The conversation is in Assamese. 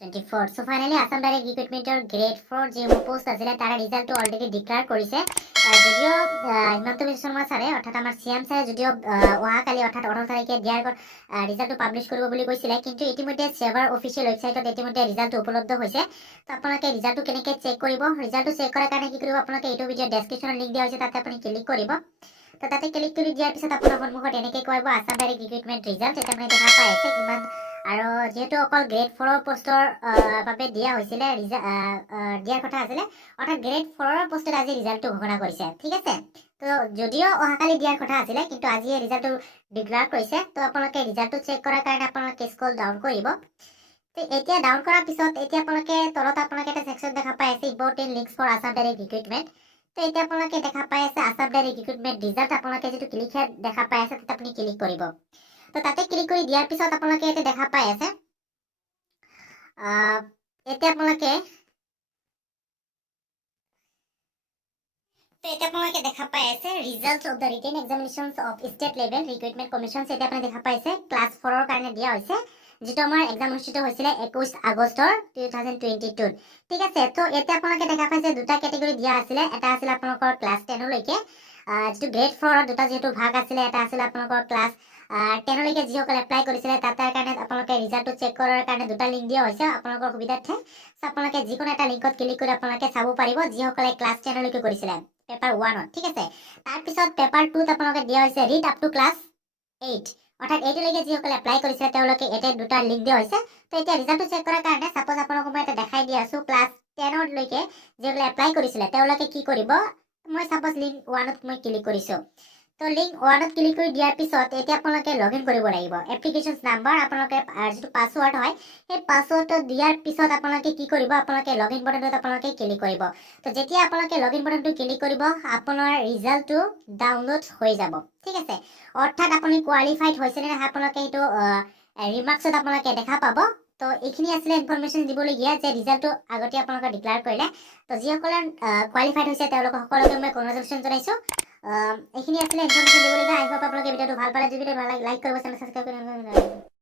24 so finally Assam Direct Recruitment grade 4 যে পোস্ট আছিল তার রেজাল্ট অলরেডি ডিক্লেয়ার কৰিছে যদিও হিমন্ত বিশ্ব শৰ্মা ছাৰে অৰ্থাৎ আমাৰ সিএম ছাৰে যদিও অহাকালি অৰ্থাৎ 18 তাৰিখে দিয়াৰ ৰিজাল্টটো পাব্লিছ কৰিব বুলি কৈছিলে কিন্তু ইতিমধ্যে সেৱাৰ অফিচিয়েল ৱেবছাইটত ইতিমধ্যে ৰিজাল্টটো উপলব্ধ হৈছে তো আপোনালোকে ৰিজাল্টটো কেনেকৈ চেক কৰিব ৰিজাল্টটো চেক কৰাৰ কাৰণে কি কৰিব আপোনালোকে এইটো ভিডিঅ' ডেছক্ৰিপশ্যনত লিংক দিয়া হৈছে তাতে আপুনি ক্লিক কৰিব তো তাতে ক্লিক কৰি দিয়াৰ পিছত আপোনাৰ সন্মুখত এনেকৈ কৰিব আছাম ডাইৰেক্ট ৰিক্ৰুটমেণ্ট ৰিজাল্ট এটা আপুনি দেখা পাই আছে কিমান আৰু যেহেতু অকল গ্ৰেড 4 পোষ্টৰ বাবে দিয়া হৈছিল দিয়াৰ কথা আছিল অৰ্থাৎ গ্ৰেড 4 পোষ্টত আজি ৰিজাল্টটো ঘোষণা কৰিছে ঠিক আছে তো যদিও অহাকালি দিয়াৰ কথা আছিল কিন্তু আজি ৰিজাল্টটো ডিক্লেয়াৰ কৰিছে তো আপোনালোকে ৰিজাল্টটো চেক কৰাৰ কাৰণে আপোনালোকে স্ক্ৰল ডাউন কৰিব তো এতিয়া ডাউন কৰাৰ পিছত এতিয়া আপোনালোকে তলত আপোনালোকে এটা সেকশন দেখা পাই আছে important links for Assam direct recruitment তো এতিয়া আপোনালোকে দেখা পাই আছে আছাম ডাইৰেক্ট ৰিক্ৰুটমেণ্ট ৰিজাল্ট আপোনালোকে যেটো ক্লিক দেখা পাই আছে তাতে আপুনি ক্লিক কৰিব তো তাতে ক্লিক কৰি দিয়াৰ পিছত আপোনালোকে এটা দেখা পাই আছে এতিয়া আপোনালোকে দেখা পাই আছে results of the written examinations of state level recruitment commissions এটা আপুনি দেখা পাইছে ক্লাছ 4 ৰ কাৰণে দিয়া হৈছে যেটো আমাৰ এক্সাম অনুষ্ঠিত হৈছিল 21 আগষ্টৰ 2022 ঠিক আছে তো এতিয়া আপোনালোকে দেখা পাইছে দুটা ক্যাটাগৰী দিয়া আছিল এটা আছিল আপোনালোকৰ ক্লাছ 10 লৈকে যেটো গ্ৰেড 4 ৰ দুটা যেটো ভাগ আছিল এটা আছিল আপোনালোকৰ ক্লাছ 10 লৈকে যিসকল এপ্লাই কৰিছিল তাৰ কাৰণে আপোনালোকে ৰিজাল্টটো চেক কৰাৰ কাৰণে দুটা লিংক দিয়া হৈছে আপোনালোকৰ সুবিধাৰ্থে আপোনালোকে যিকোনো এটা লিংকত ক্লিক কৰি আপোনালোকে চাব পাৰিব যিসকলে ক্লাছ 10 লৈকে কৰিছিল পেপাৰ 1 ঠিক আছে তাৰ পিছত পেপাৰ 2 ত আপোনালোকে দিয়া হৈছে ৰিড আপ টু ক্লাছ 8 অৰ্থাৎ এইটোলৈকে যিসকলে এপ্লাই কৰিছে তেওঁলোকে এটা দুটা লিংক দিয়া হৈছে তো এতিয়া ৰিজাল্টটো চেক কৰাৰ কাৰণে সাপোজ আপোনালোকক মই এটা দেখাই দি আছো ক্লাছ 10 লৈকে যিসকলে এপ্লাই কৰিছিল তেওঁলোকে কি কৰিব মই সাপোজ লিংক 1 ত মই ক্লিক কৰিছো তো লিংক 1 ত ক্লিক কৰি দিয়াৰ পিছত এতিয়া আপোনালোকে লগইন কৰিব লাগিব এপ্লিকেশনছ নাম্বাৰ আপোনালোকে যেটো পাসওয়াৰ্ড হয় এই পাসওয়াৰ্ডটো দিয়াৰ পিছত আপোনালোকে কি কৰিব আপোনালোকে লগইন বাটনটোত আপোনালোকে ক্লিক কৰিব তো যেতিয়া আপোনালোকে লগইন বাটনটো ক্লিক কৰিব আপোনাৰ ৰিজাল্টটো ডাউনলোড হৈ যাব ঠিক আছে অৰ্থাৎ আপুনি কোৱালিফাইড হৈছে নে আপোনালোকে এটো ৰিমাৰ্কছত আপোনালোকে দেখা পাব তো এইখিনি আছিল ইনফৰমেশন দিবলগীয়া যে ৰিজাল্টটো আগতে আপোনালোকে ডিক্লেয়াৰ কৰিলে তো যিসকলে কোৱালিফাইড হৈছে তেওঁলোক সকলোকে মই কংগ্ৰেচুলেশ্যন জনাইছো এইখিনি আছিল ইনফৰমেশন দিবলগীয়া আই হোপ আপোনালোকে ভিডিঅ'টো ভাল পালে যদি ভিডিঅ'টো ভাল লাগে লাইক কৰিব চেনেল সাবস্ক্ৰাইব কৰিব